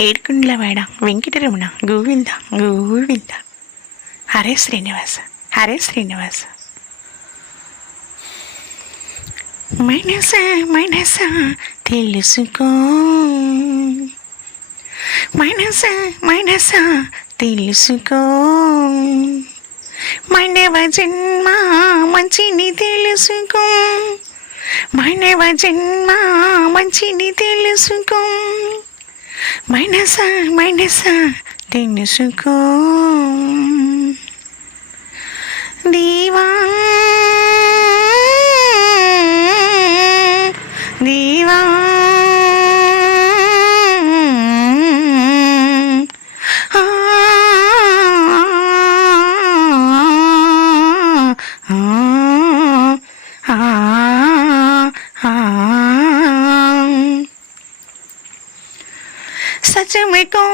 ఏడుకుండ్లవాడ వెంకటరమణ గోవింద గోవింద హరే శ్రీనివాస హరే శ్రీనివాస మనస మనస తెలుసుకో మనస మనస తెలుసుకో మనవ జన్మ మంచిని తెలుసుకో మనవ జన్మ మంచిని తెలుసుకో మనస మనస తెలుసుకో దీవా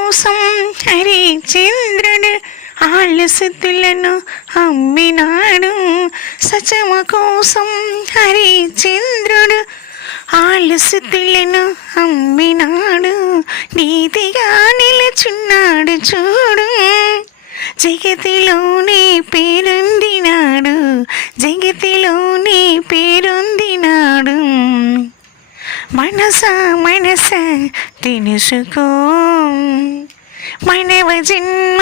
కోసం హరిచంద్రుడు ఆలసతులను అమ్మినాడు. సచమ కోసం హరిచంద్రుడు ఆలసతులను అమ్మినాడు. నీతిగా నిలుచున్నాడు చూడు. జగతిలోనే పేరొందినాడు. జగతిలోనే పేరుంది మనస మనస తెలుసుకో. మనవ జన్మ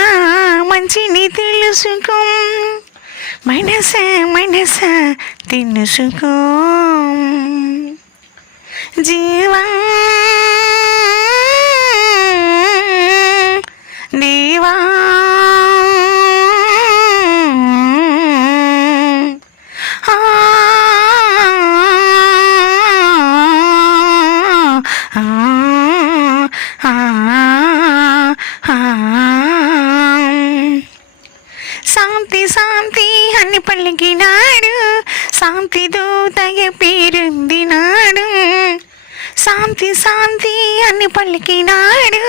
మంచిని తెలుసుకో. మనస మనస తెలుసుకో. జీవా శాంతి శాంతి అని పలికినాడు శాంతి దూతగ పేరొందినాడు శాంతి శాంతి అని పలికినాడు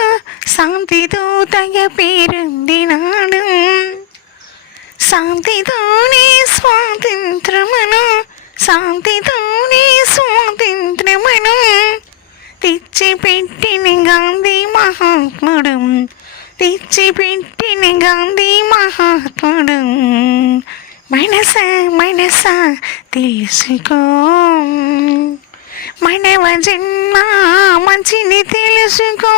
శాంతి దూతగ పేరొందినాడు శాంతితోనే స్వాతంత్రమును శాంతితోనే స్వాతంత్రమును తెచ్చిపెట్టిన గాంధీ మహాత్ముడు తెచ్చిపెట్టిన గాంధీ మహాత్ముడు. మనస మనస తెలుసుకో. మనవ జన్మ మంచిని తెలుసుకో.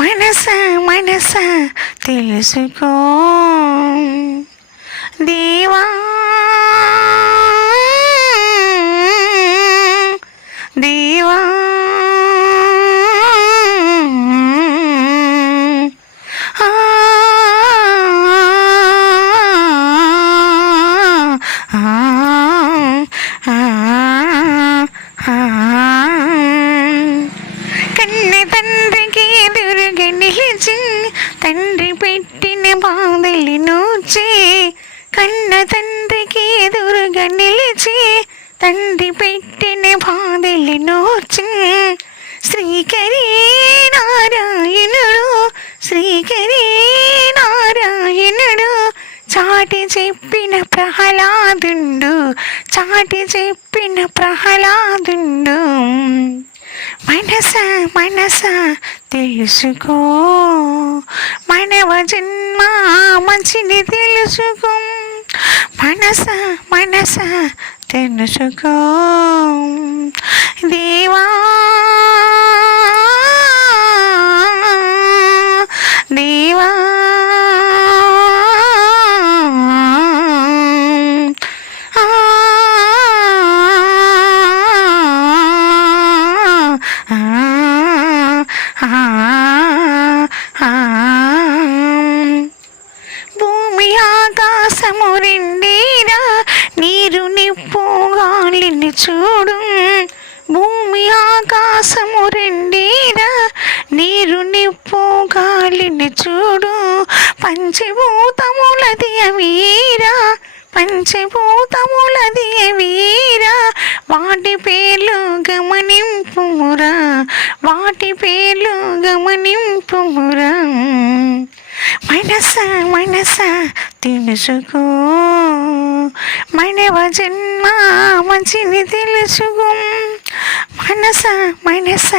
మనస మనస తెలుసుకో. దేవా బాధలు కన్న తండ్రికి ఎదురుగా నిలిచి తండ్రి పెట్టిన బాధలు నూచి. శ్రీకరి నారాయణుడు శ్రీకరి నారాయణుడు చాటి చెప్పిన ప్రహ్లాదుండు చాటి చెప్పిన ప్రహ్లాదుండు. మనస మనస తెలుసుకో. మనవ జన్మ మంచిని తెలుసుకో. మనస మనస తెలుసుకో. దేవా చూడు. భూమి ఆకాశము రెండేరా నీరు నిప్పు గాలిని చూడు. పంచభూతములది వీరా పంచభూతములది వీరా. వాటి పేర్లు గమనింపుమురా వాటి పేర్లు గమనింపుమురా మనస మనస తెలుసుకో. మనవ జన్మ మంచిని తెలుసుకో మనస మనస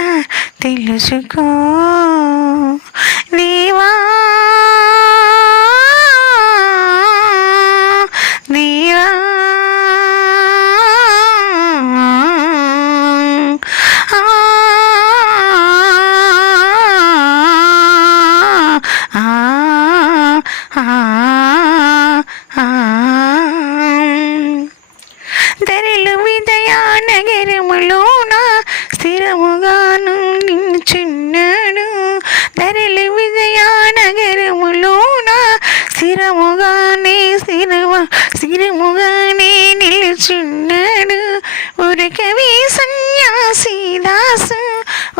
తెలుసుకో స్థిరముగానే నిలుచున్నాడు ఉరకవి సన్యాసి దాసు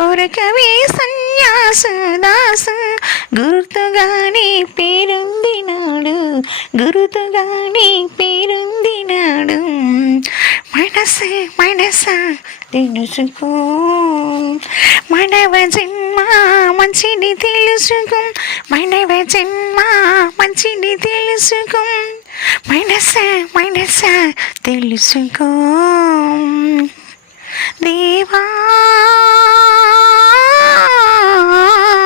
ఉరకవి సన్యాసు దాసు గుర్తుగానే పేరొందినాడు గుర్తుగానే పేరొందినాడు మనసే మనస. తెలుసుకో మనవ జన్మ మంచిని తెలుసుకో. మనవ జన్మ మంచిని తెలుసుకో. మనస మనస తెలుసుకో. దేవా దేవా.